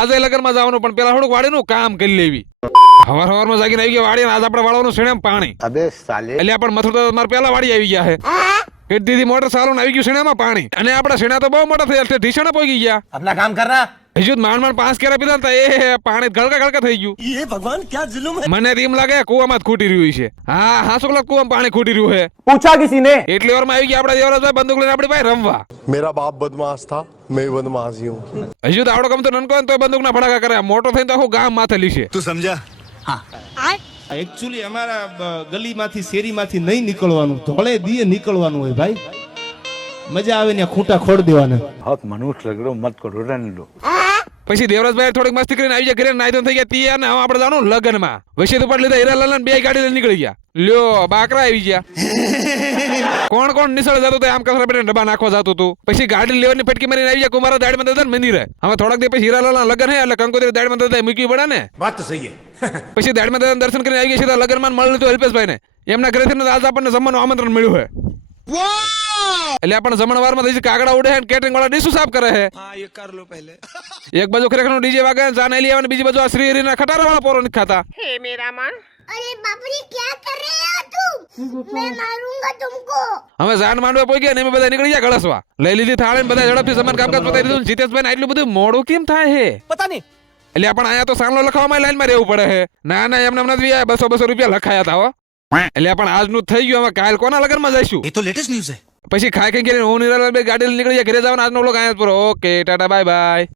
આજે લગનમાં જવાનું પણ પેલા થોડુંક વાડીનું કામ કરી લેવી. હવારમાં જાગીને આવી ગયા વાડી, આજ આપણે વાળવાનું શેણામાં પાણી. अबे साले એટલે આપણે મથુર તો મારે પેલા વાડી આવી ગયા છે. કે દીદી મોટર ચાલુ આવી ગયું શેણામાં પાણી, અને આપણા શેણા તો બહુ મોટા થયા છે, ઢીસણા પોગી ગયા. अपना काम कर रहा હજુ માંડ 5 કેરા પીધા હતા, એ પાણી ગળકા થઈ ગયું. ये भगवान क्या जुल्म है મને એમ લાગે કુવામાં જ ખૂટી રહ્યું છે. હા હા શું કુવામાં પાણી ખૂટી રહ્યું છે. पूछा किसी ने એટલી વારમાં આવી ગયા આપણા દેવરાજભાઈ બંદૂક લઈને આપણી પાસે રમવા. मेरा बाप बदमाश था, मैं बदमाश ही हूँ. હજુ તો આવડો ગમ તો નનકો તો બંદૂક ના ફડાકા કરે, મોટો થઈને તો આખું ગામ માથે લીશે. તું સમજા? એકચ્યુઅલી અમારા ગલીમાંથી શેરીમાંથી નહીં નીકળવાનું, ધોળે દીએ નીકળવાનું હોય ભાઈ. મજા આવે ને ખૂંટા ખોડ દેવાના. बहुत मनुष्य लग रहे हो, मत करो रहने दो. પછી દેવરાજભાઈ થોડીક મસ્તી કરીને આવી ગયા ઘરે, નાઈ ધોઈને થઈ ગયા તૈયાર, ને હવે આપણે જવાનું લગનમાં. વચ્ચે તો પડ લીધા હીરાલાલ ને 2 ગાડી લઈને નીકળી ગયા. લ્યો બાકરા આવી ગયા. કોણ કોણ નિસળ જતું હતું, આમ કસરા બેઠા ડબ્બા નાખવા જતું હતું. પછી ગાડી લેવાની ફટકી મારીને આવી ગયા કુમારા દાડમાં દાદા મંદિરે. હવે થોડાક દિવસ પછી હીરાલાલ લગન હે એટલે કંકોત્રી દાડમાં દાદા મૂકી પડે ને. વાત તો સહી હે. પછી દાડમાં દાદા દર્શન કરીને આવી ગયા સીધા લગનમાં મળી લીધું અલ્પેશભાઈ ને. એમના ઘરેથી આજ આપણને જમવાનું આમંત્રણ મળ્યું છે. એટલે આપણે જમણવારમાં થઈ કાગડા ઉડે છે, કેટરિંગ વાળા ડીશું સાફ કરે છે. હા ये कर लो पहले. એક બાજુ ખરેખર ડીજે વાગે, ચા નહીં લેવા, બીજી બાજુ આ શ્રી હરિના ખટારા વાળા પોરો નથી ખાતા. हे मेरा मन, अरे बापरी क्या कर रहे हो तुम? मैं मारूंगा तुमको. હવે જાન માંડવે પોઈ ગયા ને અમે બધા નીકળી ગયા ગળસવા. લઈ લીધી થાળી ને બધા ઝડપથી સમાન કામકાજ પતાવી દીધું. જીતેશભાઈ ને આટલું બધું મોડું કેમ થાય છે? पता नहीं એટલે આપણે અહીંયા તો સાંભળો લખાવવામાં લાઈનમાં રહેવું પડે છે. ના ના એમને નથી 200 રૂપિયા લખાયા હતા હો. એટલે પણ આજનું થઈ ગયું, હવે કાલ કોના લગનમાં જઈશું? ये तो लेटेस्ट न्यूज़ है. પછી ખાઈ કરીને હું નિરાલાલ ગાડી લઈને નીકળી ગયા ઘરે જવાના. આજનો વ્લોગ અહીંયા જ પૂરો. Okay tata bye bye.